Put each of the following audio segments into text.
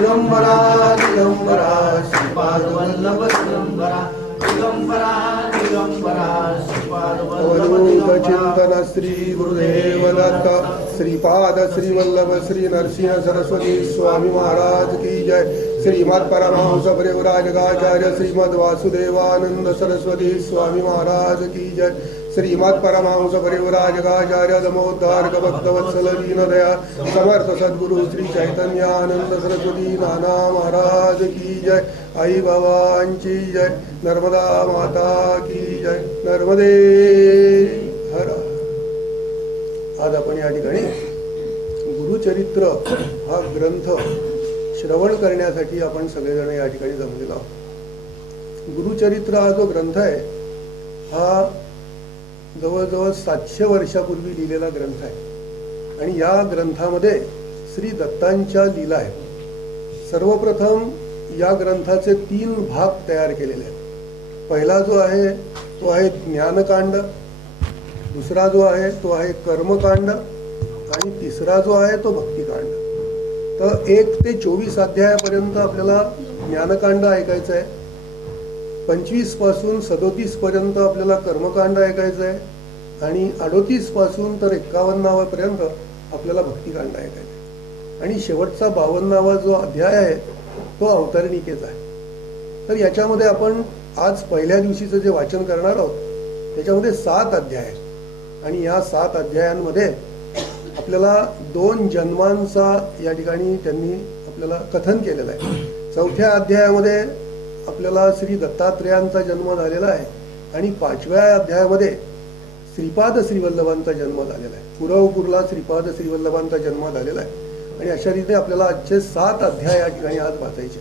दिगंबरा दिगंबरा श्रीपाद वल्लभ दिगंबरा दिगंबरा दिगंबरा श्रीपाद वल्लभ अवधूत दिगंबरा चिंतन श्री गुरुदेव दत्त श्रीपाद श्री वल्लभ श्री नरसिंह सरस्वती स्वामी महाराज की जय। श्रीमद परमहंस परिव्राजकाचार्य श्रीमद वासुदेवानंद सरस्वती स्वामी महाराज की जय। श्रीमद परमहंस परिव्राजकाचार्य दमोद्धारक भक्तवत्सल दीनदया समर्थ सद्गुरु श्री चैतन्यानंद सरस्वती नाना महाराज की जय। आई भवांची जय। नर्मदा माता की जय। नर्मदे हर। आज आपण या ठिकाणी गुरुचरित्र हा ग्रंथ श्रवण करण्यासाठी आपण सगळेजण या ठिकाणी जमलेलो आहोत। गुरुचरित्र हा जो ग्रंथ आहे हा जवळजवळ 700 वर्षापूर्वी लिहिलेला ग्रंथ आहे आणि या ग्रंथामध्ये श्री दत्तांच्या लीला आहेत। सर्वप्रथम या ग्रंथाचे 3 भाग तयार केलेले आहेत। पहिला जो आहे तो आहे ज्ञानकांड, दुसरा जो आहे तो आहे कर्मकांड आणि तिसरा जो आहे तो भक्तिकांड। तर 1 ते 24 अध्यायापर्यंत आपल्याला ज्ञानकांड ऐकायचं आहे, 25 पासून 37 पर्यंत आपल्याला कर्मकांड ऐकायचं आहे आणि 38 पासून तर 51 पर्यंत आपल्याला भक्तिकांड ऐकायचं आहे आणि शेवटचा 52वा जो अध्याय आहे तो अवतरणिकेचा आहे। तर याच्यामध्ये आपण आज पहिल्या दिवशीचं जे वाचन करणार आहोत त्याच्यामध्ये 7 अध्याय आहेत आणि या 7 अध्यायांमध्ये आपल्याला 2 जन्मांचा या ठिकाणी त्यांनी आपल्याला कथन केलेलं आहे। 4थ्या अध्यायामध्ये आपल्याला श्री दत्तात्रेयांचा जन्म झालेला आहे आणि 5व्या अध्यायामध्ये श्रीपाद श्रीवल्लभांचा जन्म झालेला आहे। पुरवपूरला श्रीपाद श्रीवल्लभांचा जन्म झालेला आहे आणि अशा रीतीने आपल्याला आजचे 7 अध्याय या ठिकाणी आज वाचायचे।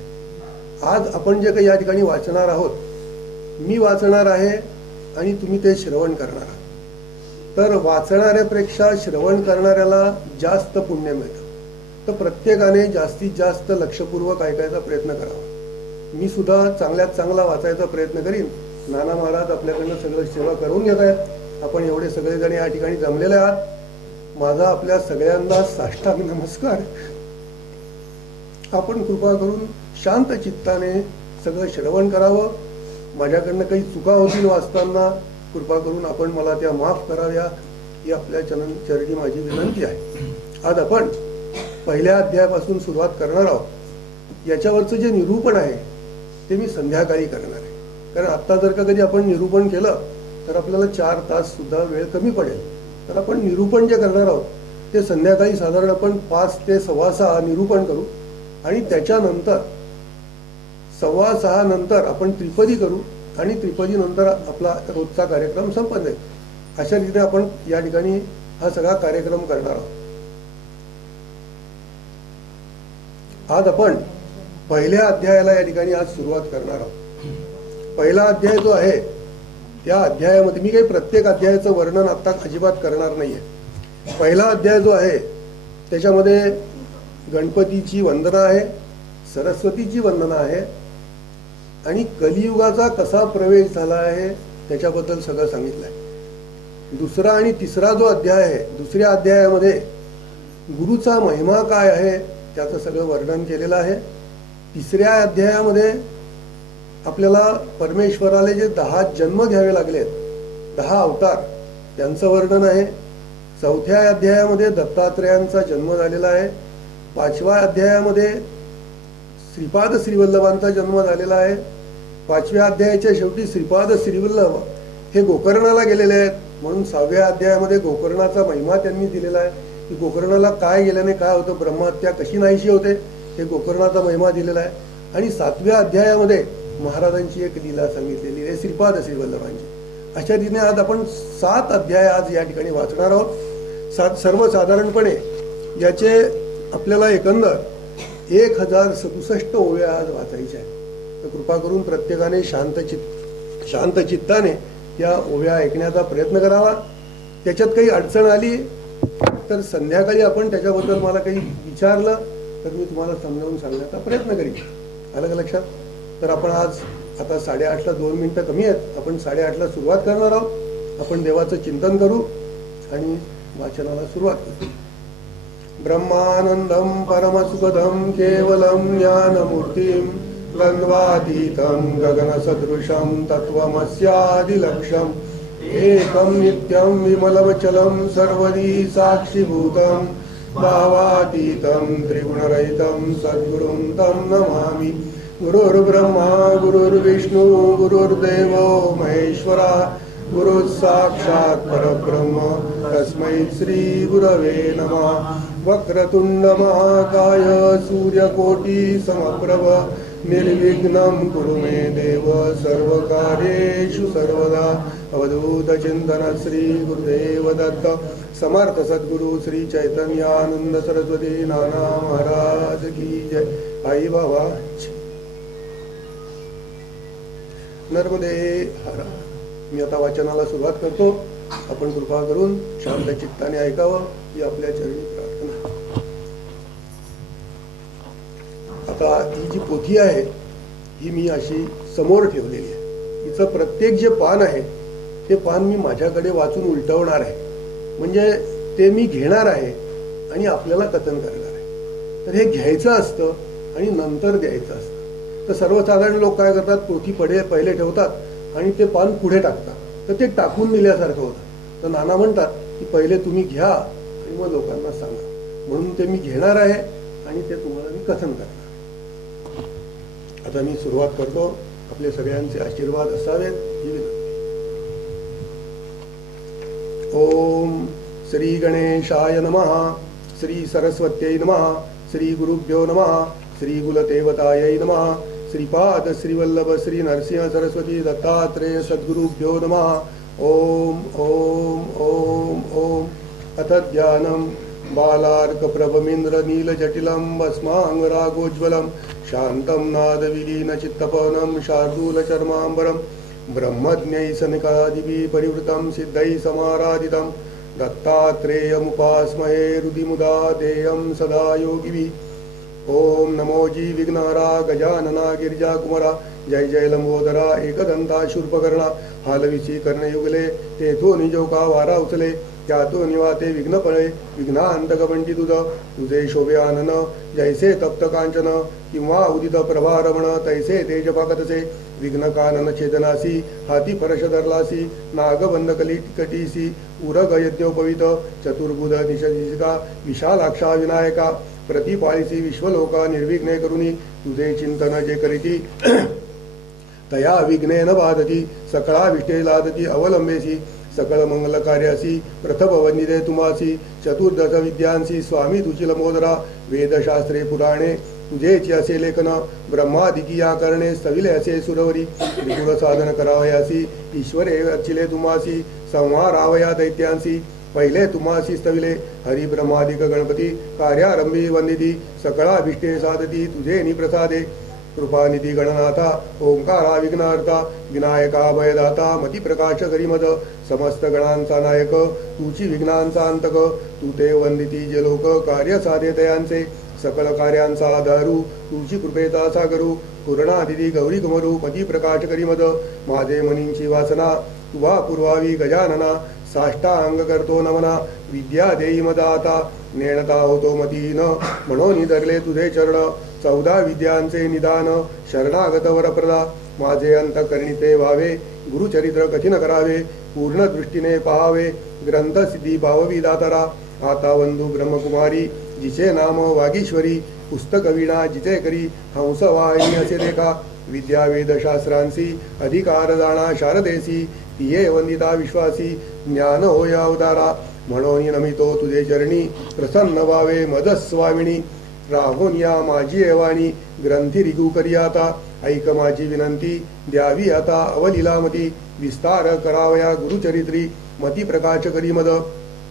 आज आपण जे काही या ठिकाणी वाचणार आहोत, मी वाचणार आहे आणि तुम्ही ते श्रवण करणार आहात। तर वाचणाऱ्यापेक्षा श्रवण करणाऱ्याला जास्त पुण्य मिळतं। तर प्रत्येकाने जास्तीत जास्त लक्षपूर्वक ऐकायचा प्रयत्न करावा। मी सुद्धा चांगल्यात चांगला वाचायचा प्रयत्न करीन। नाना महाराज आपल्याकडनं सगळं सेवा करून घेत आहेत। आपण एवढे सगळेजण या ठिकाणी जमलेले आहात। माझा आपल्या सगळ्यांना साष्टांग नमस्कार। आपण कृपा करून शांत चित्ताने सगळं श्रवण करावं। माझ्याकडनं काही चुका होतील वाचताना, कृपा करून आपण मला त्या माफ कराव्या ही आपल्या चरणी माझी विनंती आहे। आज आपण पहिल्या अध्यायापासून सुरुवात करणार आहोत। याच्यावरचं जे निरूपण आहे ते मी संध्याकाळी करणार आहे, कारण आत्ता जर का कधी आपण निरूपण केलं तर आपल्याला 4 तास सुद्धा वेळ कमी पडेल। तर आपण निरूपण जे करणार आहोत ते संध्याकाळी साधारण आपण 5 ते 6:15 निरूपण करू आणि त्याच्यानंतर 6:15 नंतर आपण त्रिपदी करू आणि त्रिपदी नंतर आपला रोजचा कार्यक्रम संपन्न जाईल। अशा रीतीने आपण या ठिकाणी हा सगळा कार्यक्रम करणार आहोत। आज आपण पहिल्या अध्यायाला या ठिकाणी आज सुरुवात करणार आहोत। पहिला अध्याय जो आहे त्या अध्यायामध्ये मी काही प्रत्येक अध्यायाचं वर्णन आता अजिबात करणार नाहीये। पहिला अध्याय जो आहे त्याच्यामध्ये गणपतीची वंदना आहे, सरस्वतीची वंदना आहे आणि कलियुगाचा कसा प्रवेश झाला आहे त्याच्याबद्दल सगळं सांगितलं आहे। दुसरा आणि तिसरा जो अध्याय आहे, दुसऱ्या अध्यायामध्ये गुरुचा महिमा काय आहे त्याचं सगळं वर्णन केलेलं आहे। तिसऱ्या अध्यायामध्ये आपल्याला परमेश्वराला जे 10 जन्म घ्यावे लागलेत, 10 अवतार त्यांचं वर्णन आहे। 4थ्या अध्यायामध्ये दत्तात्रेयांचा जन्म झालेला आहे। 5व्या अध्यायामध्ये श्रीपाद श्रीवल्लभांचा जन्म झालेला आहे। 5व्या अध्यायाच्या शेवटी श्रीपाद श्रीवल्लभ हे गोकर्णाला गेलेले आहेत, म्हणून 6व्या अध्यायामध्ये गोकर्णाचा महिमा त्यांनी दिलेला आहे की गोकर्णाला काय गेल्याने काय होतं, ब्रह्महत्या कशी नाहीशी होते हे गोकर्णाचा महिमा दिलेला आहे। आणि 7व्या अध्यायामध्ये महाराजांची एक लीला सांगितलेली आहे श्रीपाद श्रीवल्लभांची। अशा रीतीने आज आपण 7 अध्याय आज या ठिकाणी वाचणार आहोत। सर्वसाधारणपणे याचे आपल्याला एकंदर 1067 ओव्या आज वाचायच्या आहेत। तर कृपा करून प्रत्येकाने शांत चित्ताने या ओव्या ऐकण्याचा प्रयत्न करावा। त्याच्यात काही अडचण आली तर संध्याकाळी आपण त्याच्याबद्दल मला काही विचारलं तर मी तुम्हाला समजावून सांगण्याचा प्रयत्न करीन। आलं का लक्षात? तर आपण आज आता 8:30ला 2 मिनिटं कमी आहेत, आपण 8:30ला सुरुवात करणार आहोत। आपण देवाचं चिंतन करू आणि वाचनाला सुरुवात करू। ब्रह्मानन्दं परमसुखदं केवलं ज्ञानमूर्तिं द्वन्द्वातीतं गगनसदृशं तत्त्वमस्यादिलक्ष्यम् एकं नित्यं विमलमचलं सर्वदी साक्षिभूतं भावातीतं त्रिगुणरहितं सद्गुरुं तं नमामि। गुरुर्ब्रह्मा गुरुर्विष्णु गुरुर्देवो महेश्वरा गुरुः साक्षात् परब्रह्म तस्मै श्री गुरवे नमः। वक्रतुंड महाकाय सूर्यकोटि समप्रभ निर्विघ्नं कुरु मे देव सर्वकार्येषु सर्वदा। अवधूत चिंतन श्री गुरुदेव दत्त समर्थ सद्गुरु श्री चैतन्यानंद सरस्वती नाना महाराज की जय। आई बाबा नर्मदे हर। मी आता वाचनाला सुरुवात करतो। आपण कृपा करून शांत चित्ताने ऐकावं ही आपल्या चरणी प्रार्थना। आता ही जी पोथी आहे ही मी अशी समोर ठेवलेली आहे। हिचं प्रत्येक जे पान आहे ते पान मी माझ्याकडे वाचून उलटवणार आहे, म्हणजे ते मी घेणार आहे आणि आपल्याला कथन करणार आहे। तर हे घ्यायचं असतं आणि नंतर द्यायचं असतं। तर सर्वसाधारण लोक काय करतात, पोथी पहिले ठेवतात आणि ते पान पुढे टाकतात, तर ते टाकून दिल्यासारखं होतं। तर नाना म्हणतात की पहिले तुम्ही घ्या आणि मग लोकांना सांगा, म्हणून ते मी घेणार आहे आणि ते तुम्हाला मी कथन करणार। आता मी सुरुवात करतो। आपले सगळ्यांचे आशीर्वाद असावेत ही विनंती। ओम श्री गणेशाय नमः, श्री सरस्वत्यै नमः, श्री गुरुभ्यो नमः, श्री कुलदेवतायै नमः, श्रीपाद श्रीवल्लभ श्री नरसिंह सरस्वती दत्तात्रेय सद्गुरुभ्यो नमः। ओम ओम ओम ओम। अथ ध्यानं बालार्कप्रभमिन्द्र नीलजटिलं भस्माङ्गरागोज्ज्वलं शान्तं नादविलीनचित्तपवनं शार्दूलचर्माम्बरं ब्रह्मज्ञैः परिवृतं सिद्धैः समाराधितं दत्तात्रेयमुपास्महे हृदिमुदा देयं सदा योगिभिः। ओम नमो जी विघ्नहरा गजानना गिरिजा कुमारा जय जय लंबोदरा एकदंता शूर्पकर्णा हालविसी कर्णयुगले तेथो निजोका वारा उचले त्यातो निवाते विघ्न पळे विघ्नांतक बंटी तुझे शोभे आनन जैसे तप्त कांचन किंवा उदित प्रभारमण तैसे तेज पाकतसे विघ्न कानन छेदनासी हाती परश धरलासी नागबंध कटीसी उरग यज्ञोपवित चतुर्बुध निषदिका विशालाक्षा विनायका प्रतिपाळीसी विश्वलोका निर्विघ्ने करुणी तुझे चिंतन जे करीती तया विघ्नेन बाधती सकळा विष्टे लादती अवलंबेसी सकळ मंगल कार्यासी प्रथम वंदिते तुमासी चतुर्दश विद्यांसी स्वामी तुझी लंबोदरा वेदशास्त्रे पुराणे तुझेची असे लेखन ब्रह्मादिकी या करणे स्थविले असे सुरवरी त्रिपुर साधन करावयासी ईश्वरे अर्चिले तुमासी संहारावया दैत्यांसी पहिले तुमासी स्थविले हरि ब्रह्मादिक गणपती कार्यारंभी वंदिती सकळाभिष्टे साधती तुझे निप्रसादे कृपानिधी गणनाथा ओंकारा विघ्नहर्ता विनायका भयदाता मती प्रकाश करीमद समस्त गणांचा नायक तुची विघ्नांचा अंतक तू ते वंदिती जे लोक कार्य साधे तयांचे सकळ कार्यांचा आधारू तुझी कृपेचा सागरू पूर्णादिती गौरी कुमरू मती प्रकाश करीमद माझे मनींची वासना तुवा पूर्वावी गजानना साष्टांग करतो नमना विद्या देई मदाता नेणता होतो मतीन म्हणून धरले तुझे चरण 14 विद्यांचे निदान शरणागत वरप्रदा माझे अंतकरणी ते व्हावे गुरुचरित्र कठीण करावे पूर्ण दृष्टीने पाहावे ग्रंथ सिद्धी भाववी दातारा आता वंदू ब्रह्मकुमारी जिचे नाम वागीश्वरी पुस्तक वीणा जिचे करी हंसवाहिनी असे देखा विद्या वेदशास्त्रांसी अधिकार जाणा शारदेसी तिये वंदिता विश्वासी ज्ञान होया उदारा म्हणून नमितो तुझे चरणी प्रसन्न व्हावे मदस्वामिनी राहून या माझी एवाणी ग्रंथी रिगू करी आता ऐक माझी विनंती द्यावी आता अवलीलामती विस्तार करावया गुरुचरित्री मती प्रकाश करी मद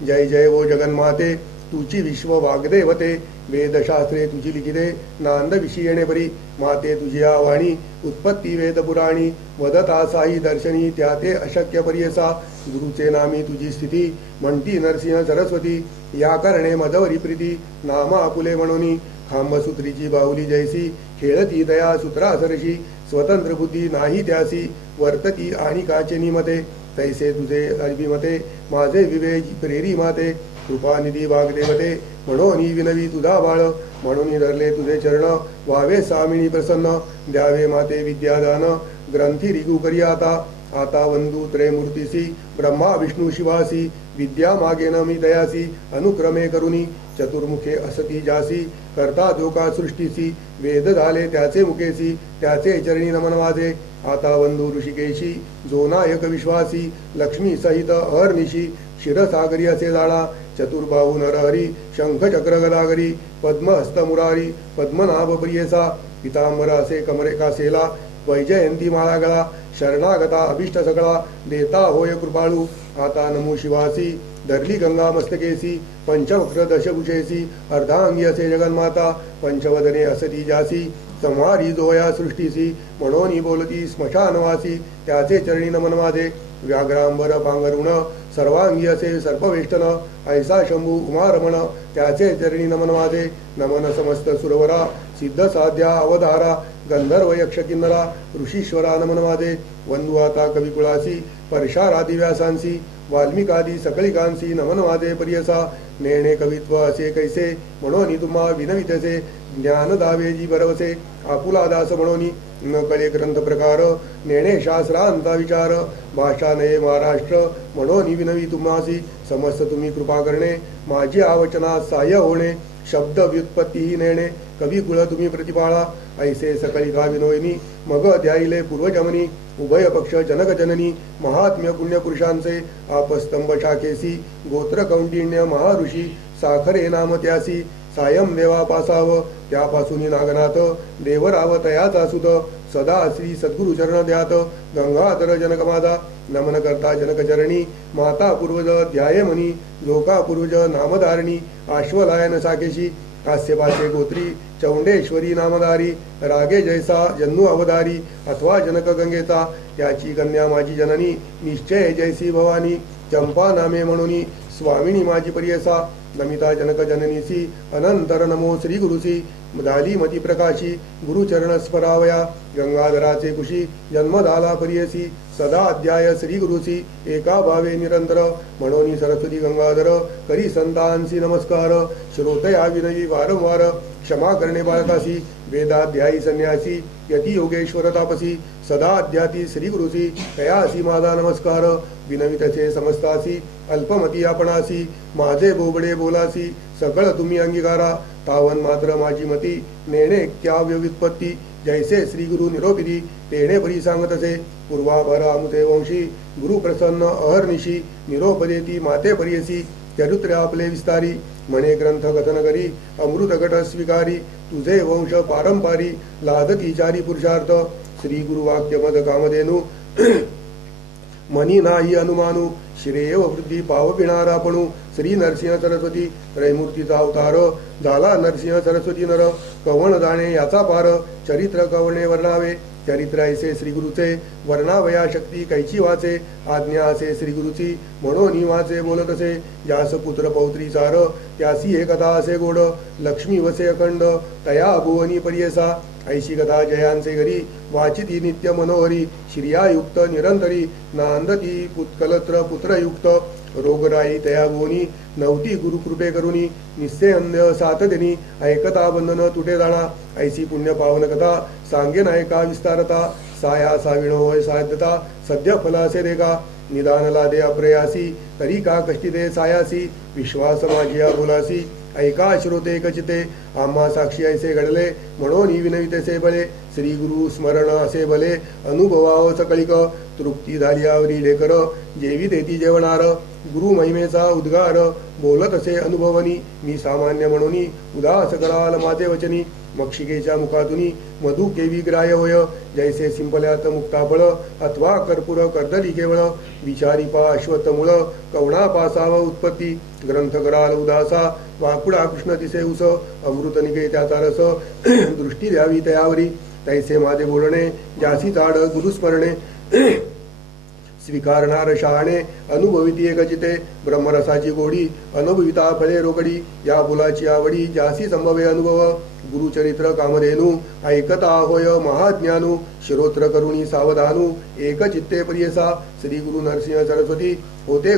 जय जय वो जगन्माते तुची विश्व वाग्देवते वेदशास्त्रे तुझी लिखिते नांद विषयेणे परी माते तुझी आवाणी उत्पत्ती वेद पुराणी वदता साई दर्शनी त्याते अशक्य पर्यसा गुरुचे नामी तुझी स्थिती म्हणती नरसिंह सरस्वती या करणे मदवरी प्रीती नामा आपुले म्हणून खांबसूत्रीची बाहुली जैसी खेळती दया सूत्रा सरशी स्वतंत्र बुद्धी नाही त्यासी वर्तती आणि काचे निमते तैसे तुझे अभिमते माझे विवेक प्रेरी माते कृपानिधी वाग्देवते म्हणून विनवी तुझा बाळ म्हणून धरले तुझे चरण व्हावे सामिनी प्रसन्न द्यावे माते विद्यादान ग्रंथी रिगू करी आता वंदू त्रयमूर्तीसी ब्रह्मा विष्णू शिवासी विद्या मागेन मी दयासी अनुक्रमे करुनी चतुर्मुखे असती जासी करता जो का सृष्टीसी वेद झाले त्याचे मुखेसी त्याचे चरणी नमन माझे आता वंदू ऋषिकेशी जो नायक विश्वासी लक्ष्मी सहित अहर्निशी क्षीरसागरी असे जाळा चतुर्बाहू नरहरी शंख चक्र गदागरी पद्महस्त मुरारी पद्मनाभ प्रियसा पितांबर असे कमरे कासेला वैजयंती माळा गळा शरणागता अभिष्ट सगळा देता होय कृपाळू आता नमो शिवासी धरली गंगा मस्तकेसी पंचवक्र दशभुषेसी अर्धांगी असे जगन्माता पंचवदने असती जासी संहारी जोया सृष्टीसी म्हणून बोलती स्मशानवासी त्याचे चरणी नमन माझे व्याघ्रांबर पांघरुण सर्वांगी असे सर्पवेष्टन ऐसा शंभू उमारमण त्याचे चरणी नमन माझे नमन समस्त सुरवरा सिद्ध साध्या अवधारा गंधर्व यक्ष किन्नरा ऋषीश्वरा नमन माझे वंदू आता कविकुळासी परशारादी व्यासांसी वाल्मिकादी सकळिकांसी नमन माझे प्रियसा नेणे कवित्व असे कैसे म्हणून तुम्हा विनवितसे ज्ञान दावेजी बरवसे आपुला दास म्हणून न कळे ग्रंथ प्रकार नेणे शास्त्रांचा विचार भाषा नये महाराष्ट्र म्हणून विनवी तुम्हासी समस्त तुम्ही कृपा करणे माझी आवचना सहाय्य होणे शब्द व्युत्पत्ती नेणे कवी कुळ तुम्ही प्रतिपाळा ऐसे सकळिका विनोयनी मग द्याईले पूर्वजमनी उभय पक्ष जनक जननी महात्म्य पुण्यपुरुषांचे आपस्तंभ शाखेसी गोत्र कौंडिण्य महाऋषी साखरे नाम त्यासी सायम देवा पासाव त्यापासून नागनाथ देवराव तयाचा सुत सदा श्री सद्गुरु चरण द्यात गंगाधर जनक माझा नमन करता जनक चरणी माता पूर्वज ध्याये मनी लोका पूर्वज नामधारणी आश्वलायन साकेशी कास्यपाचे गोत्री चौंडेश्वरी नामधारी रागे जैसा जन्नू अवधारी अथवा जनक गंगेचा त्याची कन्या माझी जननी निश्चय जैसी भवानी चंपा नामे म्हणून स्वामिनी माझी प्रियसा नमिता जनक जननीसी अनंतर नमो श्री गुरुसी झाली मती प्रकाशी गुरुचरण स्मरावया गंगाधराचे कुशी जन्म झाला प्रियसी सदा अध्याय श्री गुरुसी एका भावे निरंतर म्हणून सरस्वती गंगाधर करी संतांसी नमस्कार श्रोतया विनयी वारंवार क्षमा करणे बाळकासी वेदाध्यायी संन्यासी यती योगेश्वर तापसी सदा अध्याती श्री गुरुसी तयासी माझा नमस्कार विनवितसे समस्तासी अल्पमती आपणासी माझे बोबडे बोलासी सकळ तुम्ही अंगीकारा तावन मात्र माझी मती नेणे क्याव्य व्युत्पत्ती जैसे श्री गुरु निरोपिदी तेणे परी सांगतसे पूर्वाभर अमुते वंशी गुरु प्रसन्न अहर्निशी निरोप देती माते परियसी चरित्र आपले विस्तारी म्हणे ग्रंथ कथन करी अमृत गट स्वीकारी तुझे वंश पारंपारी लादती चारी पुरुषार्थ श्री गुरु वाक्य मद कामधेनु मनी नाही अनुमानू श्रेय वृद्धी पाव पिणारा पणू श्री नरसिंह सरस्वती त्रैमूर्तीचा अवतार झाला नरसिंह सरस्वती नर कवण जाणे याचा पार चरित्र कवणे वर्णावे चरित्र ऐसे श्री गुरुचे वर्णावया शक्ती कैची वाचे आज्ञा असे श्री गुरुची म्हणून वाचे बोलत असे ज्यास पुत्र पौत्री सार त्यासी हे कथा असे गोड लक्ष्मी वसे अखंड तया भुवनी पर्यसा ऐशी कथा जयांचे घरी वाचिती नित्य मनोहरी श्रियायुक्त निरंतरी नांदती पुत्कलत्र पुत्रयुक्त रोगराई तया भुवनी नवती गुरुकृपे करुनी निस्सेंद्य सातदिनी ऐकता बंधन तुटे जाणा ऐसी पुण्य पावन कथा सांगेन ऐका विस्तारता साया साविण होय साध्यता सद्य फलासे देगा निदानला दे अप्रयासी तरी का कष्टी दे सायासी विश्वास माझिया बोलासी ऐका श्रोते कचिते आम्हा साक्षी ऐसे घडले म्हणून विनवितेसे बळे श्री गुरु स्मरण असे भले अनुभवाव सकळिक तृप्ती झाली आवरी लेकर जेवी देती जेवणार गुरु महिमेचा उद्गार बोलत असे अनुभवनी मी सामान्य म्हणून उदास कराल माझे वचनी मक्षिकेच्या मुखातुनी मधु केवी ग्राह्य होय जैसे सिंपल्यात मुक्ताफळ अथवा कर्पूर कर्दली केवळ विचारी पा अश्वत्थ मूळ कवणा पासाव उत्पत्ती ग्रंथ कराल उदासा वाकुडा कृष्ण दिसे उस अमृत निघे त्याचा रस दृष्टी द्यावी तयावरी तैसे माझे बोलणे जासी झाड गुरुस्मरणे स्वीकारणार शहाणे अनुभविती एकचिते ब्रह्मरसाची गोडी अनुभविता फळे रोकडी या फुलाची आवडी जासी संभवे अनुभव गुरुचरित्र कामधेनू ऐकता होय महाज्ञानू शिरोत्र करुणी सावधानू एक चित्ते प्रियसा श्री गुरु नरसिंह सरस्वती होते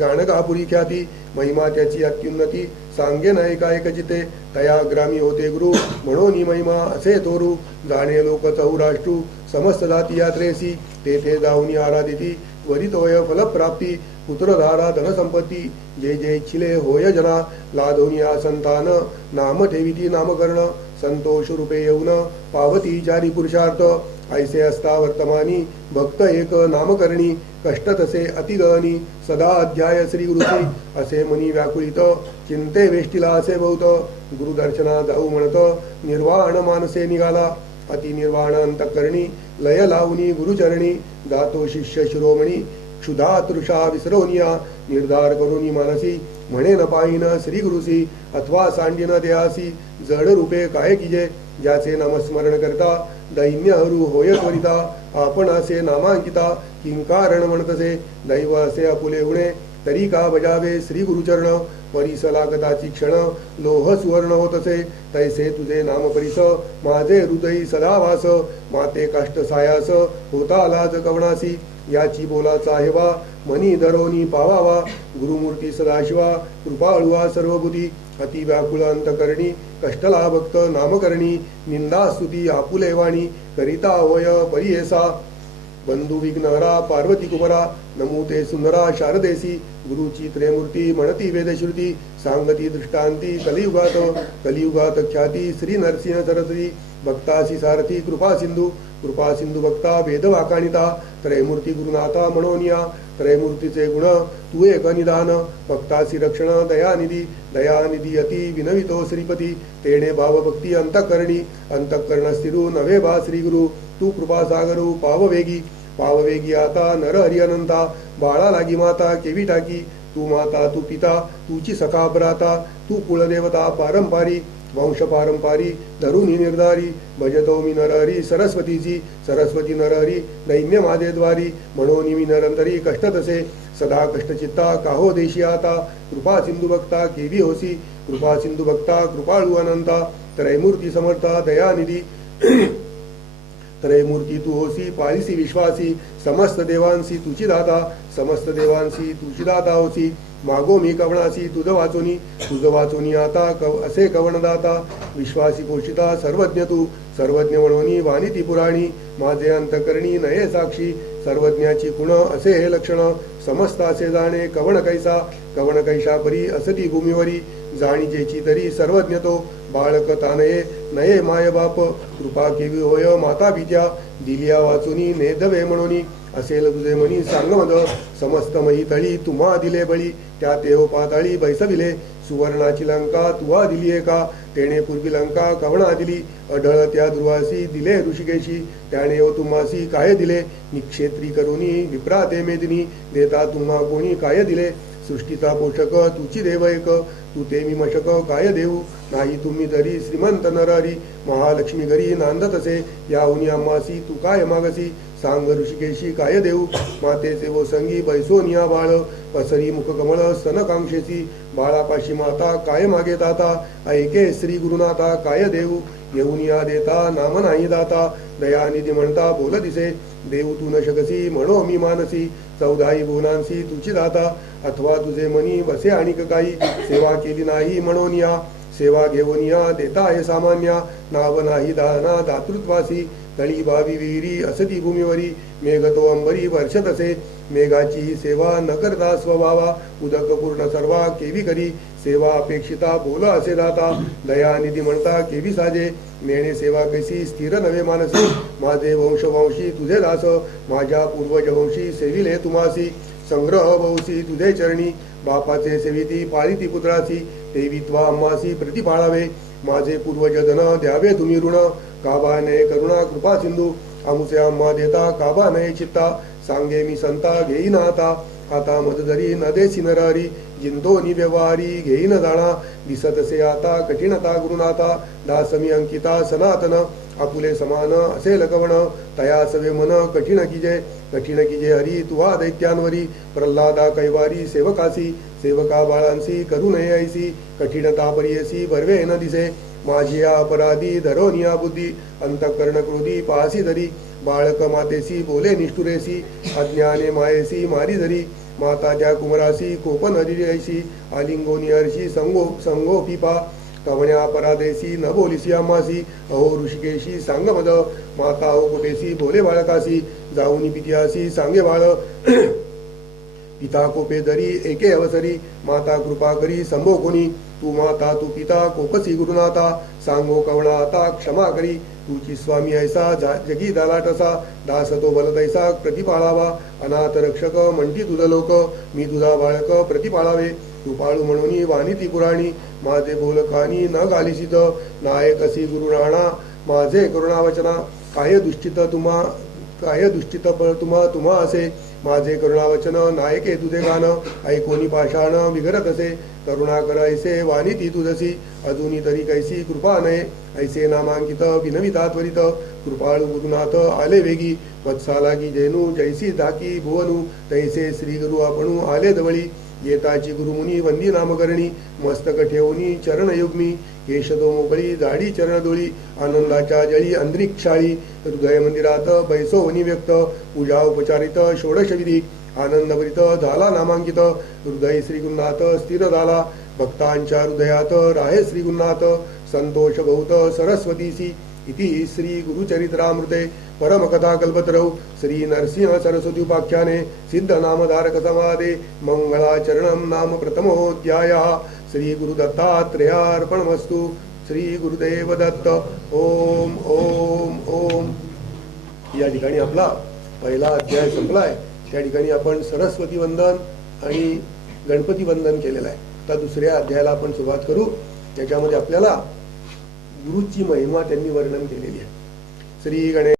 गाणगापुरी ख्याती महिमा त्याची अत्युन्नती सांगे न एका एकचिते तया ग्रामी होते गुरु म्हणून महिमा असे तोरू जाणे लोक चौराष्ट्रू समस्त जाती यात्रेसी तेथे जाऊनी आराधिती त्वरितोय फलप्राप्ती पुत्रधारा धनसंपत्ती जे जे इच्छिले होय जना लादोनिया संतान नाम ठेविती नामकरण संतोष रूपे येऊन पावती चारी पुरुषार्थ ऐसे असता वर्तमानी भक्त एक नामकरणी कष्ट तसे अतिगहनी सदा अध्याय श्री गुरुची असे मनी व्याकुळित चिंते वेष्टीला असे बहुत गुरुदर्शना जाऊ म्हणत निर्वाण मानसे निघाला अति निर्वाण अंतकरणी लय लावणी गुरुचरणी जातो शिष्य शिरोमणी क्षुधा तृषा विसरवनिया निर्धार करुनी मानसी म्हणे न पाहिन श्री गुरुसी अथवा सांडिन देहासी जड रूपे काय किजे ज्याचे नामस्मरण करता दैन्य हरू होय त्वरिता आपण असे नामांकिता किंकारण म्हणतसे दैव असे आपुले उणे तरी का बजावे श्री गुरुचरण परीस लागताची क्षण लोह सुवर्ण होतसे तैसे तुझे नाम परीस माझे हृदयी सदा वास माते काष्ट सायास होता लाज कवणासी याची बोलाचा हेवा मनी धरोनी पावावा गुरुमूर्ती सदाशिवा कृपाळुवा सर्वबुधी अति व्याकुळ अंतकरणी कष्टला भक्त नामकरणी निंदा स्तुती आपुले वाणी करिता होय परियेसा बंधू विघ्नहरा पार्वती कुमारा नमूते सुंदरा शारदेसी गुरुची त्रयमूर्ती म्हणती वेदश्रुती सांगती दृष्टांती कलियुगात ख्याती श्री नरसिंह सरस्वती भक्तासी सारथी कृपा सिंधू भक्ता वेद वाकाणिता त्रयमूर्ती गुरुनाथा मनोनिया त्रयमूर्तीचे गुण तू एक निदान भक्तासी रक्षण दयानिधी अति विनवितो श्रीपती तेणे भावभक्ती अंतःकरण स्थिरू नवे बा श्री गुरु तू कृपा सागरू पाववेगी आता नर हरी अनंता बाळा लागी माता केवी टाकी तू माता तू पिता तुची सखा भ्राता तू कुलदेवता पारंपारी वंश पारंपारी धरुनी निर्धारी भजतो मी नरहरी सरस्वती नरहरी दैन्य माझे द्वारी म्हणून मी नरंतरी कष्ट तसे सदा कष्टचित्ता काहो देशी आता कृपा सिंधू भक्ता केवी होसी कृपा सिंधू भक्ता कृपाळू अनंता त्रयमूर्ती समर्था दयानिधी त्रयमूर्ती तू होसी पालिसी विश्वासी समस्त देवांसी तुझी दाता होसी मागो मी कवणासी तुझ वाचोनी आता असे कवणदाता विश्वासी पोषिता सर्वज्ञ म्हणून वानिती पुराणी माझे अंतकरणी नये साक्षी सर्वज्ञाची गुण असे हे लक्षण समस्त असे जाणे कवण कैसा परी असती भूमीवरी जाणीचेची तरी सर्वज्ञ तो बाळक तानये नये माय बाप कृपा केवी होय माता पित्या दिलिया वाचुनी नेदवे म्हणून असेल तुझे मनी सांगमद समस्त मही तळी तुम्हा दिले बळी त्या तेव पाताळी बैसविले सुवर्णाची लंका तुवा दिली एका तेणे पूर्वी लंका कवणा दिली अढळ त्या ध्रुवासी दिले ऋषिकेशी त्याने ओ तुम्हासी काय दिले निक्षेत्री करुनी विप्रा ते मेदिनी देता तुम्हा कोणी काय दिले सृष्टीचा पोषक तुची देव एक तू ते मी मशक काय देऊ नाही तुम्ही तरी श्रीमंत नरहरी महालक्ष्मी घरी नांदतसे याहुनी आम्हासी तू काय मागसी सांग ऋषिकेशी काय देऊ मातेचे वो संगी बैसोनिया बाळ पसरी मुखकमळ स्तनकांक्षेची बाळापाशी माता काय मागे दाता ऐके श्री गुरुनाथा काय देऊ येऊनिया देता नाम नाही दाता दयानिधी म्हणता बोल दिसे देऊ तू न शकसी म्हणो मी मानसी चौदाही भुवनांसी तुची दाता अथवा तुझे मनी बसे आणिक काही सेवा केली नाही म्हणून या सेवा घेऊन या देता हे सामान्या नाव नाही दाना दातृत्वासी तळी बावी विहिरी असती भूमीवरी मेघतो अंबरी वर्षत असे मेघाची ही सेवा न करता स्वभावा उदक पूर्ण सर्वा केवी करी सेवा अपेक्षिता बोल असे दाता दयानिधी म्हणता केवी साजे मेणे सेवा कैसी स्थिर नवे मानसी माझे वंशवंशी तुझे दास माझ्या पूर्वज वंशी सेविले तुम्हासी संग्रह बहुसी तुझे चरणी बापाचे सेविती पालिती पुत्रासी देवित्वा अम्मासी प्रतिपाळावे माझे पूर्वज धन द्यावे तुम्ही ऋण काबा नये करुणा कृपा सिंधू आमुसे आम्हा देता काबा नये चित्ता सांगे मी संता घेईन आता मददरी न देसी नरहरी जिंदोनी व्यवहारी घेईन जाणा दिसतसे आता कठीणता गुरुनाथा दासमी अंकिता सनातन आपुले समान असेल कवण तया सवे मन कठीण कीजे हरी तुवा दैत्यांवरी प्रल्हादा कैवारी सेवकासी सेवका बाळांसी करू नये ऐसी कठीणता परियसी भरवे न दिसे माझी अपराधी धरोनिया बुद्धी अंतःकरण क्रोधी पासी धरी बाळक मातेसी बोले निष्ठुरेसी अज्ञाने मायेसी मारी धरी माताच्या कुमरासी कोपन हरी ऐसी आलिंगोनी हर्षी संगो पिपा कवण्या अपराधेसी न बोलिसी आम्हासी अहो ऋषिकेशी सांग मद माता हो कुठेसी बोले बाळकासी जाऊनी पित्यासी सांगे बाळ पिता कोपे धरी एके अवसरी माता कृपा करी संभो कोणी तू माता तू पिता कोकसी गुरुनाथा सांगो कवणा आता क्षमा करी तुची स्वामी ऐसा जगी दालाटसा दास तो बलतैसा प्रतिपाळावा अनाथ रक्षक म्हणती तुझ लोक मी तुझा बाळक प्रतिपाळावे तू पाळू म्हणून वाणी पुराणी माझे बोल खानी न गालिसित नायक असी गुरु राणा माझे करुणावचना काय दुश्चित तुम्हा असे माझे करुणावचन नायके तुझे गान ऐकोनी पाषाण विघरत असे करुणा कर ऐसे वाणी ती तुझसी अजूनी तरी कैसी कृपा नये ऐसे नामांकित विनविता त्वरित कृपाळू गुरुनाथ आले वेगी वत्साला की जैनू जैसी धाकी भुवनू तैसे श्री गुरु आपणू आले जवळी येताची गुरुमुनी वंदी नामकरणी मस्तक ठेवणी चरणयुग्मी केशदो मोकळी जाडी चरणदोळी आनंदाच्या जळी अंतरिक्षाळी हृदय मंदिरात बैसोवनी व्यक्त पूजा उपचारित षोडशविधी आनंदभरित झाला नामांकित हृदय श्रीगुरुनाथ स्थिर झाला भक्तांच्या हृदयात राहे श्रीगुरुनाथ संतोष बहुत सरस्वतीसी इति श्री गुरुचरित्रामृते परमकथा कल्पतरौ श्री नरसिंह सरस्वती उपाख्याने सिद्ध नामधारक समादे मंगलाचरणं नाम प्रथमोऽध्यायः श्री गुरुदत्तात्रेयार्पणमस्तु श्री गुरुदेव दत्त ओम ओम ओम। या ठिकाणी आपला पहिला अध्याय संपलाय। त्या ठिकाणी आपण सरस्वती वंदन आणि गणपती वंदन केलेलं आहे। आता दुसऱ्या अध्यायाला आपण सुरुवात करू। त्याच्यामध्ये आपल्याला गुरुची महिमा त्यांनी वर्णन केलेली आहे। श्री गणेश